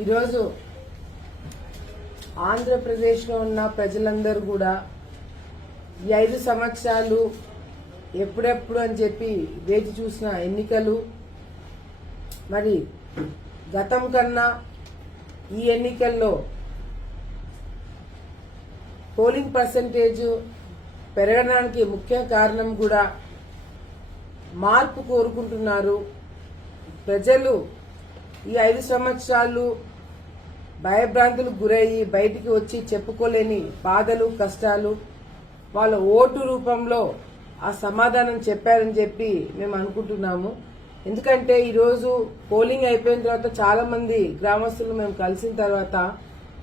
ఈరోజు ఆంధ్రప్రదేశ్లో ఉన్న ప్రజలందరూ కూడా ఈ 5 సంవత్సరాలు ఎప్పుడెప్పుడు అని చెప్పి వేచి చూసిన ఎన్నికలు. మరి గతం కన్నా ఈ ఎన్నికల్లో పోలింగ్ పర్సంటేజ్ పెరగడానికి ముఖ్య కారణం కూడా మార్పు కోరుకుంటున్నారు ప్రజలు. ఈ 5 సంవత్సరాలు భయభ్రాంతులకు గురయ్యి బయటికి వచ్చి చెప్పుకోలేని బాధలు కష్టాలు వాళ్ళ ఓటు రూపంలో ఆ సమాధానం చెప్పారని చెప్పి మేము అనుకుంటున్నాము. ఎందుకంటే ఈరోజు పోలింగ్ అయిపోయిన తర్వాత చాలా మంది గ్రామస్తులు మేము కలిసిన తర్వాత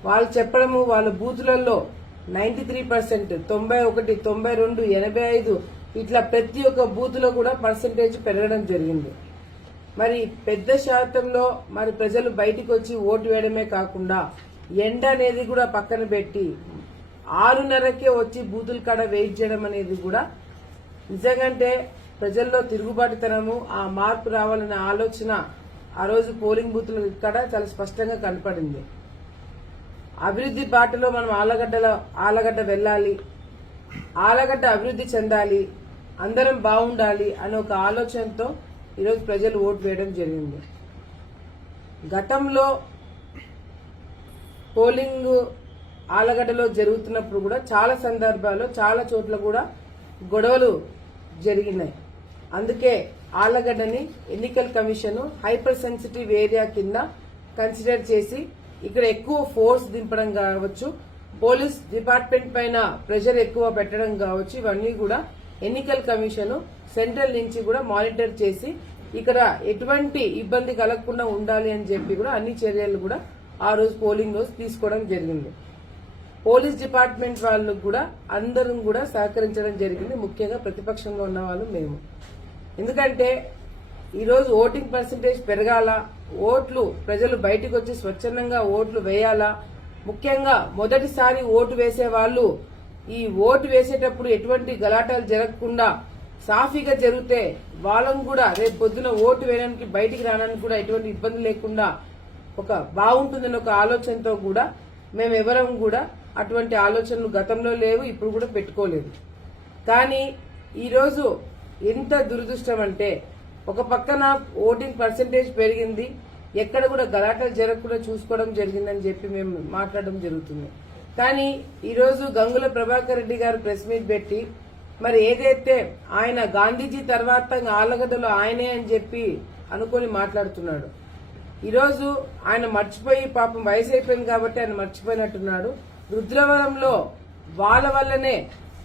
వాళ్ళు చెప్పడము వాళ్ళ బూతులలో 93%, 91, 92, 85 ఇట్లా ప్రతి ఒక్క బూత్ లో కూడా పర్సంటేజ్ పెరగడం జరిగింది. మరి పెద్ద శాతంలో మరి ప్రజలు బయటికి వచ్చి ఓటు వేయడమే కాకుండా ఎండ అనేది కూడా పక్కన పెట్టి 6:30కే వచ్చి బూతుల కాడ వెయిట్ చేయడం అనేది కూడా నిజంగానే ప్రజల్లో తిరుగుబాటుతనము, ఆ మార్పు రావాలనే ఆలోచన ఆ రోజు పోలింగ్ బూతుల కాడ చాలా స్పష్టంగా కనపడింది. అభివృద్ధి బాటలో మనం ఆలగడ్డ వెళ్ళాలి, ఆలగడ్డ అభివృద్ధి చెందాలి, అందరం బాగుండాలి అనే ఒక ఆలోచనతో ఈరోజు ప్రజలు ఓటు వేయడం జరిగింది. గతంలో పోలింగ్ ఆలగడ్డలో జరుగుతున్నప్పుడు కూడా చాలా సందర్భాల్లో చాలా చోట్ల కూడా గొడవలు జరిగినాయి. అందుకే ఆలగడ్డని ఎన్నికల కమిషన్ హైపర్ సెన్సిటివ్ ఏరియా కింద కన్సిడర్ చేసి ఇక్కడ ఎక్కువ ఫోర్స్ దింపడం కావచ్చు, పోలీస్ డిపార్ట్మెంట్ పైన ప్రెషర్ ఎక్కువ పెట్టడం కావచ్చు, ఇవన్నీ కూడా ఎన్నికల కమిషన్ సెంట్రల్ నుంచి కూడా మానిటర్ చేసి ఇక్కడ ఎటువంటి ఇబ్బంది కలగకుండా ఉండాలి అని చెప్పి కూడా అన్ని చర్యలు కూడా ఆ రోజు పోలింగ్ రోజు తీసుకోవడం జరిగింది. పోలీస్ డిపార్ట్మెంట్ వాళ్ళకు కూడా అందరం కూడా సహకరించడం జరిగింది, ముఖ్యంగా ప్రతిపక్షంలో ఉన్న వాళ్ళు మేము. ఎందుకంటే ఈరోజు ఓటింగ్ పర్సంటేజ్ పెరగాల, ఓట్లు ప్రజలు బయటకు వచ్చి స్వచ్ఛందంగా ఓట్లు వేయాలా, ముఖ్యంగా మొదటిసారి ఓటు వేసే వాళ్ళు ఈ ఓటు వేసేటప్పుడు ఎటువంటి గలాటాలు జరగకుండా సాఫీగా జరిగితే వాళ్ళని కూడా రేపు పొద్దున ఓటు వేయడానికి బయటికి రావడానికి కూడా ఎటువంటి ఇబ్బంది లేకుండా ఒక బాగుంటుందన్న ఒక ఆలోచనతో కూడా మేము ఎవరం కూడా అటువంటి ఆలోచనలు గతంలో లేవు, ఇప్పుడు కూడా పెట్టుకోలేదు. కానీ ఈరోజు ఎంత దురదృష్టం అంటే ఒక పక్కన ఓటింగ్ పర్సంటేజ్ పెరిగింది, ఎక్కడ కూడా గలాటాలు జరగకుండా చూసుకోవడం జరిగిందని చెప్పి మేము మాట్లాడడం జరుగుతుంది. కానీ ఈరోజు గంగుల ప్రభాకర్ రెడ్డి గారు ప్రెస్ మీట్ పెట్టి మరి ఏదైతే ఆయన గాంధీజీ తర్వాత ఆలగడ్డలో ఆయనే అని చెప్పి అనుకుని మాట్లాడుతున్నాడు. ఈరోజు ఆయన మర్చిపోయి పాపం వయసు అయిపోయింది కాబట్టి ఆయన మర్చిపోయినట్టున్నాడు. రుద్రవరంలో వాళ్ళ వల్లనే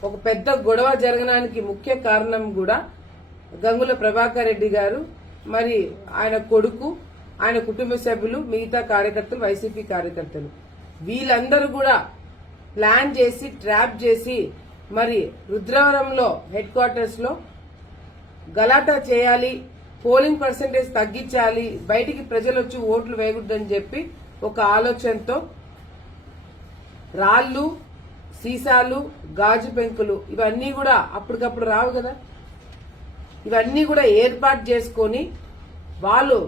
ఒక పెద్ద గొడవ జరగడానికి ముఖ్య కారణం కూడా గంగుల ప్రభాకర్ రెడ్డి గారు, మరి ఆయన కొడుకు, ఆయన కుటుంబ సభ్యులు, మిగతా కార్యకర్తలు, వైసీపీ కార్యకర్తలు వీళ్ళందరూ కూడా ప్లాన్ చేసి ట్రాప్ చేసి మరి రుద్రవరంలో హెడ్ క్వార్టర్స్ లో గలాటా చేయాలి, పోలింగ్ పర్సంటేజ్ తగ్గించాలి, బయటికి ప్రజలు వచ్చి ఓట్లు వేయకూడదని చెప్పి ఒక ఆలోచనతో రాళ్లు, సీసాలు, గాజు పెంకులు ఇవన్నీ కూడా అప్పటికప్పుడు రావు కదా, ఇవన్నీ కూడా ఏర్పాటు చేసుకుని వాళ్ళు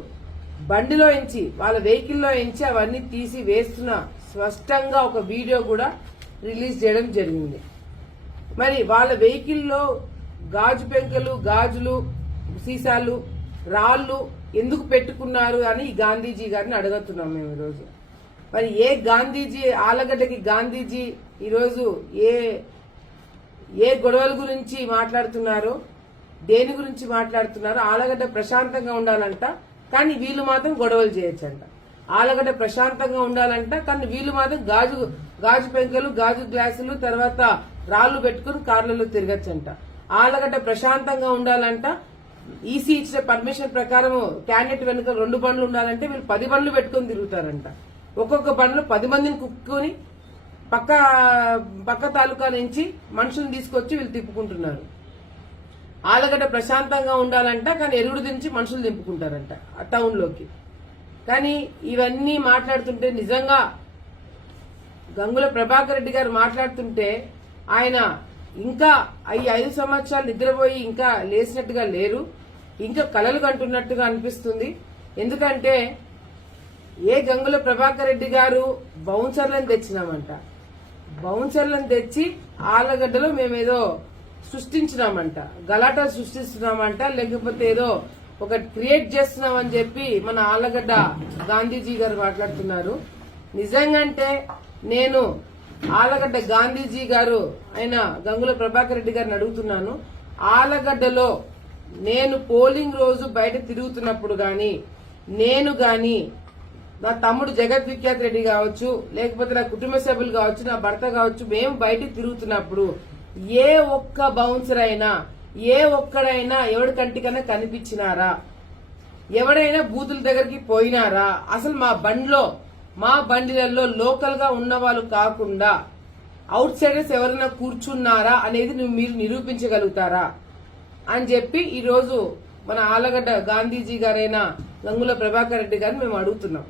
బండిలో ఎంచి వాళ్ళ వెహికల్లో ఎంచి అవన్నీ తీసి వేస్తున్న స్పష్టంగా ఒక వీడియో కూడా రిలీజ్ చేయడం జరిగింది. మరి వాళ్ళ వెహికల్లో గాజు పెంకలు, గాజులు, సీసాలు, రాళ్లు ఎందుకు పెట్టుకున్నారు అని గాంధీజీ గారిని అడుగుతున్నాం మేము ఈరోజు. మరి ఏ గాంధీజీ, ఆలగడ్డకి గాంధీజీ ఈరోజు ఏ గొడవల గురించి మాట్లాడుతున్నారో, దేని గురించి మాట్లాడుతున్నారో? ఆలగడ్డ ప్రశాంతంగా ఉండాలంట, కానీ వీళ్ళు మాత్రం గొడవలు చేయొచ్చంట. ఆలగడ్డ ప్రశాంతంగా ఉండాలంట, కానీ వీళ్ళు మాత్రం గాజు పెంకలు, గాజు గ్లాసులు, తర్వాత రాళ్లు పెట్టుకుని కార్లలో తిరగచ్చంట. ఆలగడ్డ ప్రశాంతంగా ఉండాలంట, ఈసీ ఇచ్చిన పర్మిషన్ ప్రకారం క్యాండిడేట్ వెనుక 2 బండ్లు ఉండాలంటే వీళ్ళు 10 బండ్లు పెట్టుకుని తిరుగుతారంట. ఒక్కొక్క బండ్లో 10 మందిని కుక్కుని పక్క తాలూకా నుంచి మనుషులను తీసుకొచ్చి వీళ్ళు తిప్పుకుంటున్నారు. ఆలగడ్డ ప్రశాంతంగా ఉండాలంట, కానీ ఎరుగుడు దించి మనుషులు దింపుకుంటారంట ఆ టౌన్ లోకి. కానీ ఇవన్నీ మాట్లాడుతుంటే నిజంగా గంగుల ప్రభాకర్ రెడ్డి గారు మాట్లాడుతుంటే ఆయన ఇంకా ఈ 5 సంవత్సరాలు నిద్రపోయి ఇంకా లేచినట్టుగా లేరు, ఇంకా కలలు కంటున్నట్టుగా అనిపిస్తుంది. ఎందుకంటే ఏ గంగుల ప్రభాకర్ రెడ్డి గారు బౌన్సర్లను తెచ్చినామంట, బౌన్సర్లను తెచ్చి ఆళ్లగడ్డలో మేమేదో సృష్టించినామంట, గలాటా సృష్టిస్తున్నామంట, లేకపోతే ఏదో ఒక క్రియేట్ చేస్తున్నామని చెప్పి మన ఆళ్లగడ్డ గాంధీజీ గారు మాట్లాడుతున్నారు. నిజంగంటే నేను ఆళ్లగడ్డ గాంధీజీ గారు అయిన గంగుల ప్రభాకర్ రెడ్డి గారిని అడుగుతున్నాను, ఆళ్లగడ్డలో నేను పోలింగ్ రోజు బయట తిరుగుతున్నప్పుడు గాని, నేను గాని, నా తమ్ముడు జగత్ విఖ్యాత్ రెడ్డి కావచ్చు, లేకపోతే నా కుటుంబ సభ్యులు కావచ్చు, నా భర్త కావచ్చు, మేము బయట తిరుగుతున్నప్పుడు ఏ ఒక్క బౌన్సర్ అయినా, ఏ ఒక్కడైనా ఎవడి కంటికన్నా కనిపించినారా, ఎవడైనా బూతుల దగ్గరికి పోయినారా, అసలు మా బండిలలో లోకల్ గా ఉన్న వాళ్ళు కాకుండా అవుట్ సైడర్స్ ఎవరైనా కూర్చున్నారా అనేది మీరు నిరూపించగలుగుతారా అని చెప్పి ఈ రోజు మన ఆళ్లగడ్డ గాంధీజీ గారైన గంగుల ప్రభాకర్ రెడ్డి గారిని మేము అడుగుతున్నాం.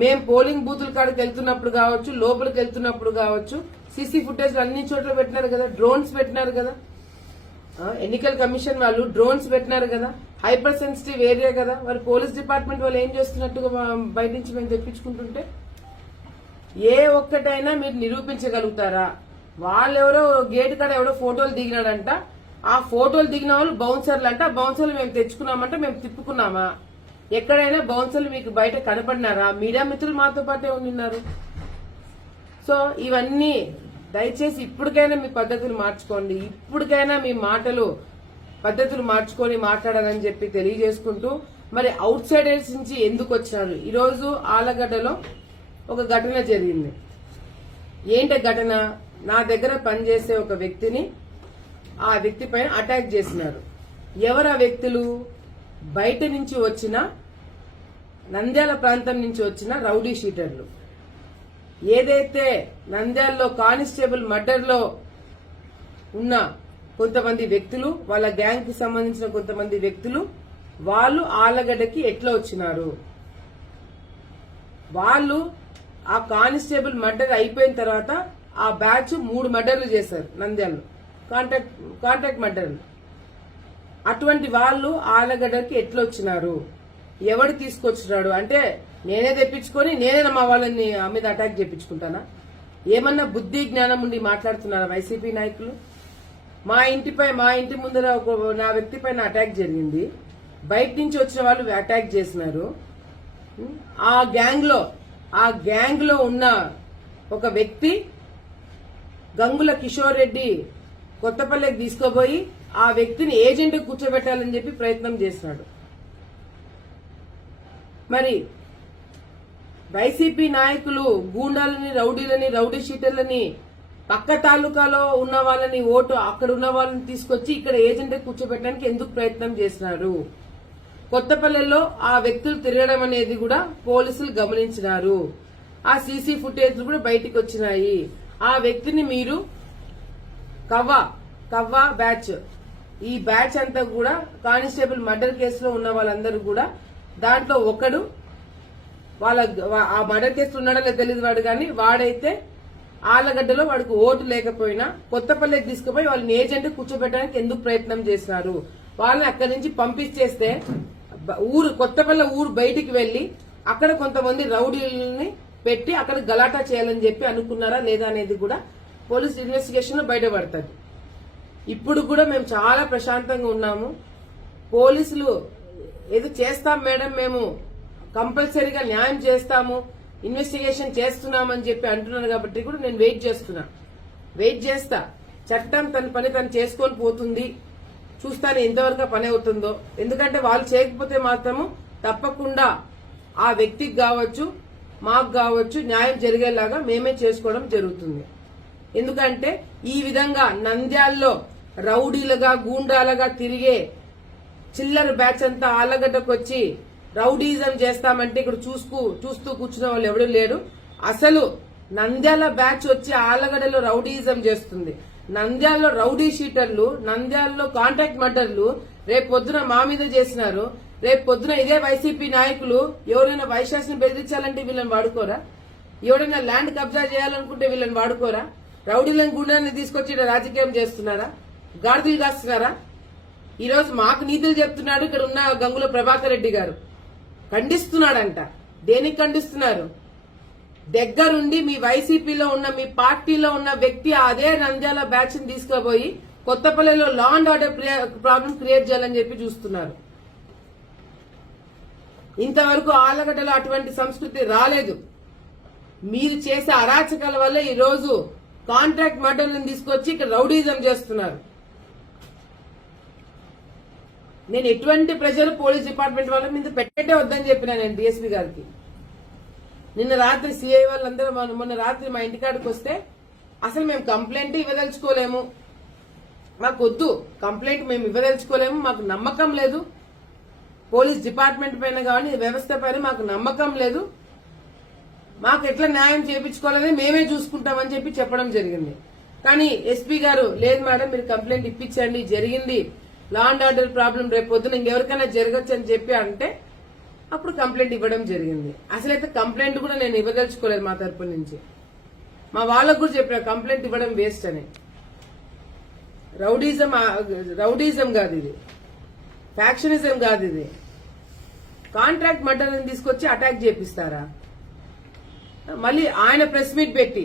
మేము పోలింగ్ బూతుల కాడికి వెళ్తున్నప్పుడు కావచ్చు, లోపలికి వెళ్తున్నప్పుడు కావచ్చు, సీసీ ఫుటేజ్ అన్ని చోట్ల పెట్టినారు కదా, డ్రోన్స్ పెట్టినారు కదా, ఎన్నికల కమిషన్ వాళ్ళు డ్రోన్స్ పెట్టినారు కదా, హైపర్ సెన్సిటివ్ ఏరియా కదా, మరి పోలీస్ డిపార్ట్మెంట్ వాళ్ళు ఏం చేస్తున్నట్టుగా బయట నుంచి మేము తెప్పించుకుంటుంటే ఏ ఒక్కటైనా మీరు నిరూపించగలుగుతారా? వాళ్ళెవరో గేట్ కాడ ఎవరో ఫోటోలు దిగినాడంట, ఆ ఫోటోలు దిగిన వాళ్ళు బౌన్సర్లు అంట, బౌన్సర్లు మేము తెచ్చుకున్నామంట, మేము తిప్పుకున్నామా? ఎక్కడైనా బౌన్సర్లు మీకు బయట కనపడినారా? మీడియా మిత్రులు మాతో పాటే ఉన్నారు. సో ఇవన్నీ దయచేసి ఇప్పటికైనా మీ పద్ధతులు మార్చుకోండి, ఇప్పటికైనా మీ పద్ధతులు మార్చుకొని మాట్లాడాలని చెప్పి తెలియజేసుకుంటూ, మరి అవుట్ సైడర్స్ నుంచి ఎందుకు వచ్చినారు? ఈరోజు ఆళ్లగడ్డలో ఒక ఘటన జరిగింది. ఏంటి ఘటన? నా దగ్గర పనిచేసే ఒక వ్యక్తిని ఆ వ్యక్తి పైన అటాక్ చేసినారు. ఎవరు ఆ వ్యక్తులు? బయట నుంచి వచ్చిన, నంద్యాల ప్రాంతం నుంచి వచ్చిన రౌడీ షీటర్లు. ఏదైతే నంద్యాలలో కానిస్టేబుల్ మర్డర్ లో ఉన్న కొంతమంది వ్యక్తులు, వాళ్ళ గ్యాంగ్ కి సంబంధించిన కొంతమంది వ్యక్తులు, వాళ్ళు ఆళ్లగడ్డకి ఎట్లా వచ్చినారు? వాళ్ళు ఆ కానిస్టేబుల్ మర్డర్ అయిపోయిన తర్వాత ఆ బ్యాచ్ 3 మర్డర్లు చేశారు నంద్యాలలో, కాంట్రాక్ట్ మర్డర్లు. అటువంటి వాళ్ళు ఆళ్లగడ్డకి ఎట్లా వచ్చినారు? ఎవడు తీసుకొచ్చినాడు? అంటే నేనే తెప్పించుకొని నేనే మా వాళ్ళని మీద అటాక్ చేయించుకుంటానా? ఏమన్నా బుద్ధి జ్ఞానం ఉండి మాట్లాడుతున్నారా వైసీపీ నాయకులు? మా ఇంటి ముందర నా వ్యక్తి పైన అటాక్ జరిగింది, బయట నుంచి వచ్చిన వాళ్ళు అటాక్ చేసినారు. ఆ గ్యాంగ్ లో ఉన్న ఒక వ్యక్తి గంగుల కిషోర్ రెడ్డి కొత్తపల్లికి తీసుకోబోయి ఆ వ్యక్తిని ఏజెంట్ కూర్చోబెట్టాలని చెప్పి ప్రయత్నం చేస్తున్నాడు. మరి వైసీపీ నాయకులు గూండాలని, రౌడీ షీటర్లని, పక్క తాలూకాలో ఉన్న వాళ్ళని అక్కడ ఉన్న వాళ్ళని తీసుకొచ్చి ఇక్కడ ఏజెంట్ కూర్చోబెట్టడానికి ఎందుకు ప్రయత్నం చేస్తున్నారు? కొత్తపల్లెలో ఆ వ్యక్తులు తిరగడం అనేది కూడా పోలీసులు గమనించినారు. ఆ సీసీ ఫుటేజ్ కూడా బయటికి వచ్చినాయి. ఆ వ్యక్తిని మీరు కవ్వా బ్యాచ్, ఈ బ్యాచ్ అంతా కూడా కానిస్టేబుల్ మర్డర్ కేసులో ఉన్న వాళ్ళందరూ కూడా దాంట్లో ఒకడు, ఆ మర్డర్ కేసులో ఉన్నాడో తెలియదు వాడు, కానీ వాడైతే ఆళ్లగడ్డలో వాడికి ఓటు లేకపోయినా కొత్తపల్లికి తీసుకుపోయి వాళ్ళని ఏజెంట్ కూర్చోబెట్టడానికి ఎందుకు ప్రయత్నం చేస్తున్నారు? వాళ్ళని అక్కడి నుంచి పంపించేస్తే కొత్తపల్లి ఊరు బయటికి వెళ్లి అక్కడ కొంతమంది రౌడీలని పెట్టి అక్కడ గలాటా చేయాలని చెప్పి అనుకున్నారా లేదా అనేది కూడా పోలీస్ ఇన్వెస్టిగేషన్ లో బయటపడుతుంది. ఇప్పుడు కూడా మేము చాలా ప్రశాంతంగా ఉన్నాము. పోలీసులు ఏదో చేస్తాం మేడం, మేము కంపల్సరీగా న్యాయం చేస్తాము, ఇన్వెస్టిగేషన్ చేస్తున్నామని చెప్పి అంటున్నాను కాబట్టి కూడా నేను వెయిట్ చేస్తా. చట్టం తన పని తను చేసుకొని పోతుంది, చూస్తాను ఎంతవరకు పని అవుతుందో. ఎందుకంటే వాళ్ళు చేయకపోతే మాత్రము తప్పకుండా ఆ వ్యక్తికి కావచ్చు, మాకు కావచ్చు, న్యాయం జరిగేలాగా మేమే చేసుకోవడం జరుగుతుంది. ఎందుకంటే ఈ విధంగా నంద్యాల్లో రౌడీలుగా, గూండాలుగా తిరిగే చిల్లర బ్యాచ్ అంతా ఆళ్లగడ్డకు వచ్చి రౌడీజం చేస్తామంటే ఇక్కడ చూస్తూ కూర్చున్న వాళ్ళు ఎవరు లేరు. అసలు నంద్యాల బ్యాచ్ వచ్చి ఆళ్లగడ్డలో రౌడీజం చేస్తుంది. నంద్యాలలో రౌడీ షీటర్లు, నంద్యాలలో కాంట్రాక్ట్ మర్డర్లు రేపు పొద్దున మా మీద చేసినారు. రేపు పొద్దున ఇదే వైసీపీ నాయకులు ఎవరైనా వైశాస్ని బెదిరించాలంటే వీళ్ళని వాడుకోరా? ఎవరైనా ల్యాండ్ కబ్జా చేయాలనుకుంటే వీళ్ళని వాడుకోరా? రౌడీలను, గుండాన్ని తీసుకొచ్చి రాజకీయం చేస్తున్నారా? గాడిదలు కాస్తున్నారా? ఈ రోజు మాకు నీతులు చెప్తున్నాడు ఇక్కడ ఉన్న గంగుల ప్రభాకర్ రెడ్డి గారు, ఖండిస్తున్నాడంట. దేనికి ఖండిస్తున్నారు? దగ్గరుండి మీ వైసీపీలో ఉన్న మీ పార్టీలో ఉన్న వ్యక్తి అదే నంద్యాల బ్యాచ్ ని తీసుకుపోయి కొత్తపల్లిలో law and order problem create చేయాలని చెప్పి చూస్తున్నారు. ఇంతవరకు ఆళ్లగడ్డలో అటువంటి సంస్కృతి రాలేదు. మీరు చేసే అరాచకాల వల్ల ఈ రోజు కాంట్రాక్ట్ మర్డర్లను తీసుకొచ్చి ఇక్కడ రౌడీజం చేస్తున్నారు. నేను ఎటువంటి ప్రెషర్ పోలీస్ డిపార్ట్మెంట్ వాళ్ళ మీద పెట్టే వద్దని చెప్పినా నేను డిఎస్పీ గారికి. నిన్న రాత్రి సిఐ వాళ్ళందరూ మొన్న రాత్రి మా ఇంటికాడికి వస్తే అసలు మేము కంప్లైంట్ ఇవ్వదలుచుకోలేము, మాకు వద్దు కంప్లైంట్ మేము ఇవ్వదలుచుకోలేము, మాకు నమ్మకం లేదు, పోలీస్ డిపార్ట్మెంట్ పైన కానీ వ్యవస్థ పైన మాకు నమ్మకం లేదు, మాకు ఎట్లా న్యాయం చేయించుకోవాలని మేమే చూసుకుంటామని చెప్పి చెప్పడం జరిగింది. కానీ ఎస్పీ గారు లేదు మేడం మీరు కంప్లైంట్ ఇప్పించండి, జరిగింది లా అండ్ ఆర్డర్ ప్రాబ్లం, రేపు పొద్దున ఇంకెవరికైనా జరగచ్చు అని చెప్పి అంటే అప్పుడు కంప్లైంట్ ఇవ్వడం జరిగింది. అసలైతే కంప్లైంట్ కూడా నేను ఇవ్వదలుచుకోలేదు మా తరపు నుంచి. మా వాళ్ళకు కూడా చెప్పిన కంప్లైంట్ ఇవ్వడం వేస్ట్ అని. రౌడీజం కాదు ఇది, ఫ్యాక్షనిజం కాదు ఇది. కాంట్రాక్ట్ మర్డర్ తీసుకొచ్చి అటాక్ చేపిస్తారా? మళ్ళీ ఆయన ప్రెస్ మీట్ పెట్టి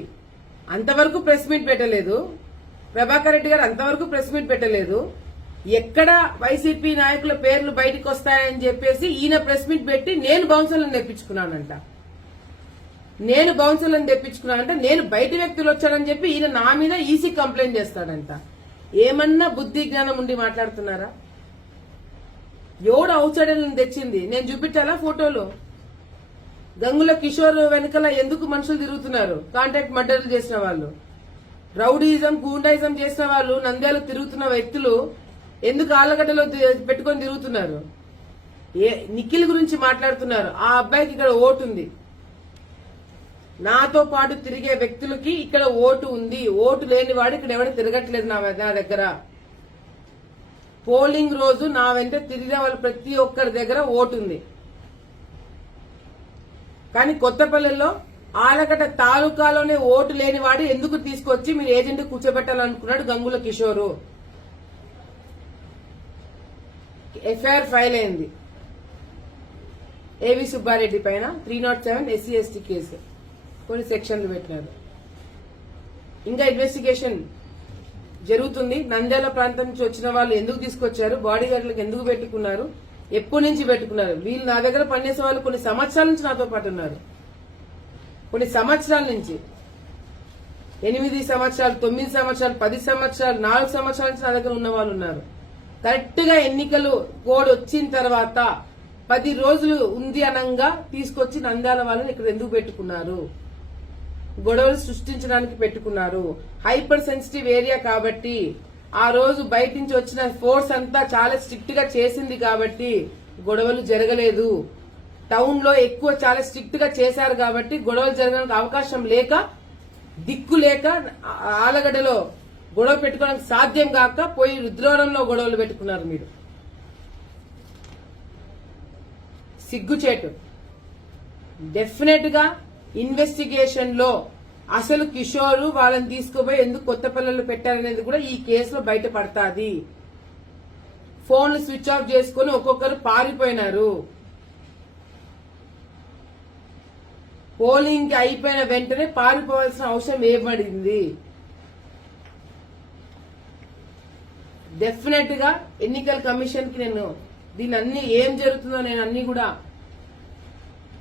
అంతవరకు ప్రెస్ మీట్ పెట్టలేదు, ప్రభాకర్ రెడ్డి గారు అంతవరకు ప్రెస్ మీట్ పెట్టలేదు. ఎక్కడ వైసీపీ నాయకుల పేర్లు బయటకు వస్తాయని చెప్పేసి ఈయన ప్రెస్ మీట్ పెట్టి నేను బౌన్సర్లను తెప్పించుకున్నానంట. నేను బయట వ్యక్తులు వచ్చాడని చెప్పి ఈయన నా మీద ఈసీ కంప్లైంట్ చేస్తాడంట. ఏమన్నా బుద్ధి జ్ఞానం ఉండి మాట్లాడుతున్నారా? ఎవడు ఔట్సైడర్లను తెచ్చింది నేను చూపించాలా ఫోటోలు? గంగుల కిషోర్ వెనకాల ఎందుకు మనుషులు తిరుగుతున్నారు? కాంట్రాక్ట్ మర్డర్లు చేసిన వాళ్ళు, రౌడీజం గూండాయిజం చేసిన వాళ్ళు, నంద్యాలు తిరుగుతున్న వ్యక్తులు ఎందుకు ఆళ్లగడ్డలో పెట్టుకొని తిరుగుతున్నారు? నిఖిల్ గురించి మాట్లాడుతున్నారు. ఆ అబ్బాయికి ఇక్కడ ఓటు ఉంది, నాతో పాటు తిరిగే వ్యక్తులకి ఇక్కడ ఓటు ఉంది. ఓటు లేని వాడు ఇక్కడ ఎవరు తిరగట్లేదు నా దగ్గర. పోలింగ్ రోజు నా వెంట తిరిగిన వాళ్ళు ప్రతి ఒక్కరి దగ్గర ఓటు ఉంది. కానీ కొత్తపల్లిలో ఆలగడ్డ తాలూకాలోనే ఓటు లేని వాడు ఎందుకు తీసుకొచ్చి మీరు ఏజెంట్ కూర్చోబెట్టాలనుకున్నాడు గంగుల కిషోరు. ఎఫ్ఐఆర్ ఫైల్ అయింది ఏవి సుబ్బారెడ్డి పైన 307 SC ST కేసు, కొన్ని సెక్షన్లు పెట్టినారు. ఇంకా ఇన్వెస్టిగేషన్ జరుగుతుంది. నంద్యాల ప్రాంతం నుంచి వచ్చిన వాళ్ళు ఎందుకు తీసుకొచ్చారు, బాడీ గార్డులకు ఎందుకు పెట్టుకున్నారు, ఎప్పటి నుంచి పెట్టుకున్నారు? వీళ్ళు నా దగ్గర పనిచేసే వాళ్ళు కొన్ని సంవత్సరాల నుంచి నాతో పాటు ఉన్నారు. కొన్ని సంవత్సరాల నుంచి 8 సంవత్సరాలు, 9 సంవత్సరాలు, 10 సంవత్సరాలు, 4 సంవత్సరాల నుంచి నా దగ్గర ఉన్న వాళ్ళు ఉన్నారు. కరెక్ట్ గా ఎన్నికలు కోడ్ వచ్చిన తర్వాత 10 రోజులు ఉంది అనంగా తీసుకొచ్చి నంద్యాల వాళ్ళని ఇక్కడ ఎందుకు పెట్టుకున్నారు? గొడవలు సృష్టించడానికి పెట్టుకున్నారు. హైపర్ సెన్సిటివ్ ఏరియా కాబట్టి ఆ రోజు బయట నుంచి వచ్చిన ఫోర్స్ అంతా చాలా స్ట్రిక్ట్ గా చేసింది కాబట్టి గొడవలు జరగలేదు. టౌన్ లో ఎక్కువ చాలా స్ట్రిక్ట్ గా చేశారు కాబట్టి గొడవలు జరగడానికి అవకాశం లేక, దిక్కు లేక ఆలగడ్డలో గొడవ పెట్టుకోవడానికి సాధ్యం కాక పోయి రుద్రవరంలో గొడవలు పెట్టుకున్నారు. మీరు సిగ్గుచేటు. డెఫినెట్ గా ఇన్వెస్టిగేషన్ లో అసలు కిషోర్ వాళ్ళని తీసుకుపోయి ఎందుకు కొత్తపల్లిలో పెట్టారనేది కూడా ఈ కేసులో బయటపడతాది. ఫోన్లు స్విచ్ ఆఫ్ చేసుకుని ఒక్కొక్కరు పారిపోయినారు. పోలింగ్ అయిపోయిన వెంటనే పారిపోవాల్సిన అవసరం ఏర్పడింది. డెఫినెట్ గా ఎన్నికల కమిషన్ కి నేను దీని అన్ని ఏం జరుగుతుందో నేను అన్ని కూడా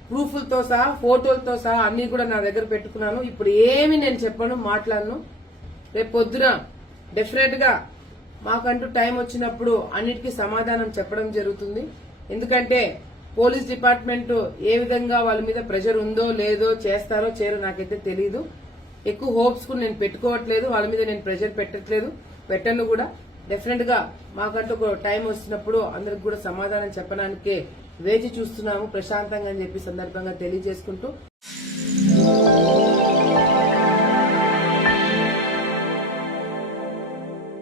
ప్రూఫ్లతో సహా, ఫోటోలతో సహా అన్ని కూడా నా దగ్గర పెట్టుకున్నాను. ఇప్పుడు ఏమి నేను చెప్పను, మాట్లాడను. రేపు పొద్దున డెఫినెట్ గా మాకంటూ టైం వచ్చినప్పుడు అన్నిటికీ సమాధానం చెప్పడం జరుగుతుంది. ఎందుకంటే పోలీస్ డిపార్ట్మెంట్ ఏ విధంగా వాళ్ళ మీద ప్రెషర్ ఉందో లేదో, చేస్తారో చేయరో నాకైతే తెలీదు. ఎక్కువ హోప్స్ కూడా నేను పెట్టుకోవట్లేదు, వాళ్ళ మీద నేను ప్రెషర్ పెట్టట్లేదు, పెట్టను కూడా. డెఫినెట్ గా మాకంటూ ఒక టైం వచ్చినప్పుడు అందరికి కూడా సమాధానం చెప్పడానికే వేచి చూస్తున్నాము ప్రశాంతంగా అని చెప్పి సందర్భంగా తెలియజేసుకుంటూ